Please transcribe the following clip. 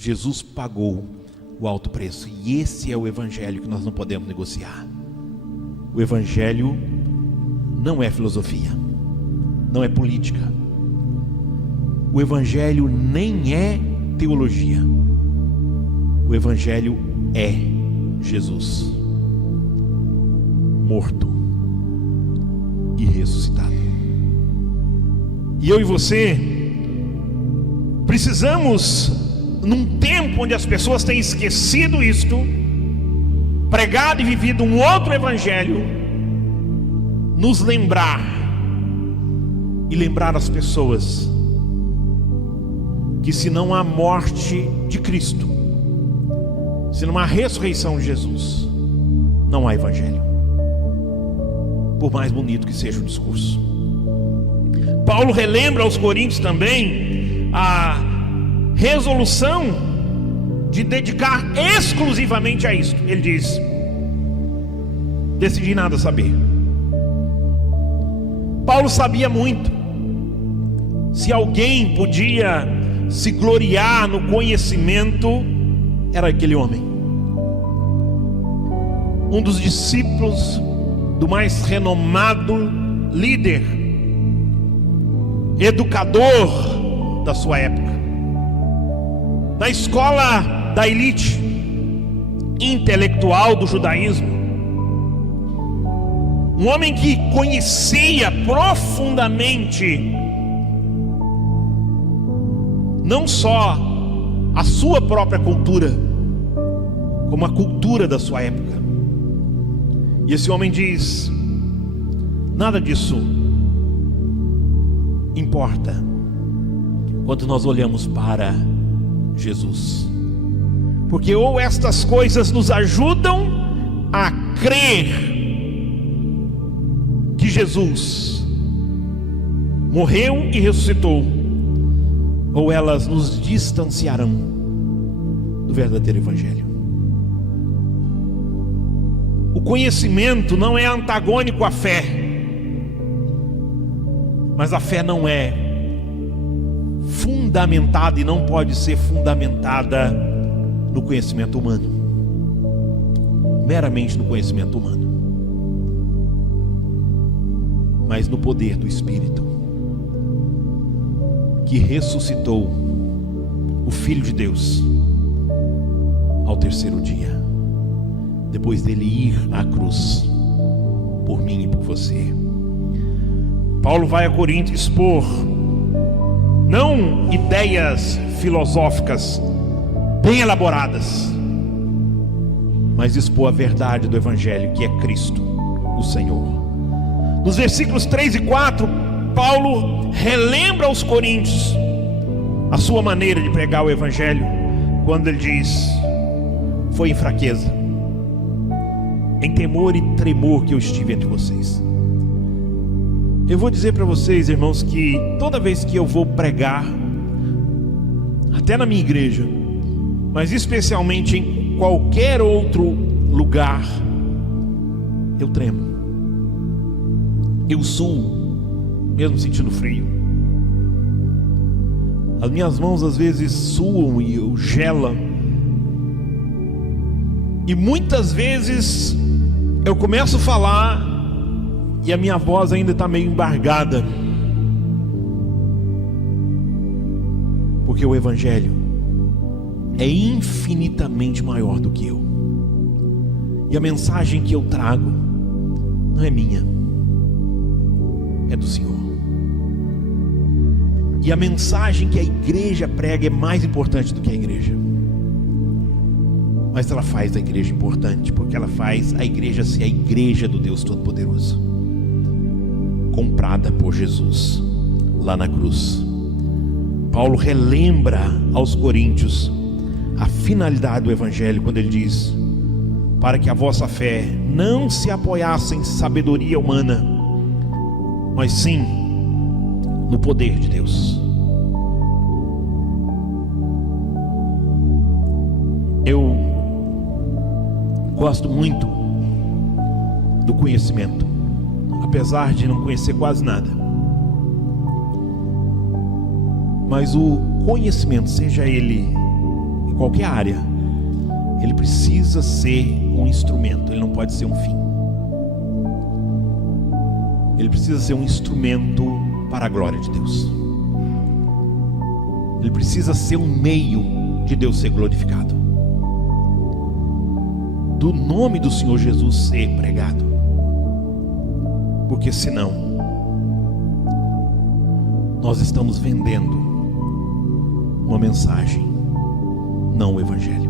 Jesus pagou o alto preço, e esse é o evangelho que nós não podemos negociar. O evangelho não é filosofia, não é política. O evangelho nem é teologia. O evangelho é Jesus, morto e ressuscitado. E eu e você precisamos, num tempo onde as pessoas têm esquecido isto, pregado e vivido um outro evangelho, nos lembrar e lembrar as pessoas que se não há morte de Cristo, se não há ressurreição de Jesus, não há evangelho, por mais bonito que seja o discurso. Paulo relembra aos Coríntios também a resolução de dedicar exclusivamente a isto. Ele diz: decidi nada saber. Paulo sabia muito. Se alguém podia se gloriar no conhecimento, era aquele homem, um dos discípulos do mais renomado líder, educador da sua época, na escola da elite intelectual do judaísmo, um homem que conhecia profundamente não só a sua própria cultura, como a cultura da sua época. E esse homem diz: nada disso importa quando nós olhamos para Jesus, porque ou estas coisas nos ajudam a crer que Jesus morreu e ressuscitou, ou elas nos distanciarão do verdadeiro evangelho. O conhecimento não é antagônico à fé, mas a fé não é fundamentada e não pode ser fundamentada no conhecimento humano, meramente no conhecimento humano, mas no poder do Espírito que ressuscitou o Filho de Deus ao terceiro dia, depois dele ir à cruz por mim e por você. Paulo vai a Corinto expor não ideias filosóficas bem elaboradas, mas expor a verdade do evangelho, que é Cristo, o Senhor. Nos versículos 3 e 4, Paulo relembra aos coríntios a sua maneira de pregar o evangelho, quando ele diz: foi em fraqueza, em temor e tremor que eu estive entre vocês. Eu vou dizer para vocês, irmãos, que toda vez que eu vou pregar, até na minha igreja, mas especialmente em qualquer outro lugar, eu tremo, eu suo, mesmo sentindo frio. As minhas mãos às vezes suam e eu gelo, e muitas vezes eu começo a falar e a minha voz ainda está meio embargada, porque o evangelho é infinitamente maior do que eu, e a mensagem que eu trago não é minha, é do Senhor. E a mensagem que a igreja prega é mais importante do que a igreja, mas ela faz a igreja importante, porque ela faz a igreja ser a igreja do Deus Todo-Poderoso, comprada por Jesus lá na cruz. Paulo relembra aos coríntios a finalidade do evangelho quando ele diz: para que a vossa fé não se apoiasse em sabedoria humana, mas sim no poder de Deus. Eu gosto muito do conhecimento, apesar de não conhecer quase nada. Mas o conhecimento, seja ele qualquer área, ele precisa ser um instrumento, ele não pode ser um fim. Ele precisa ser um instrumento para a glória de Deus. Ele precisa ser um meio de Deus ser glorificado, do nome do Senhor Jesus ser pregado, porque senão nós estamos vendendo uma mensagem, não o Evangelho.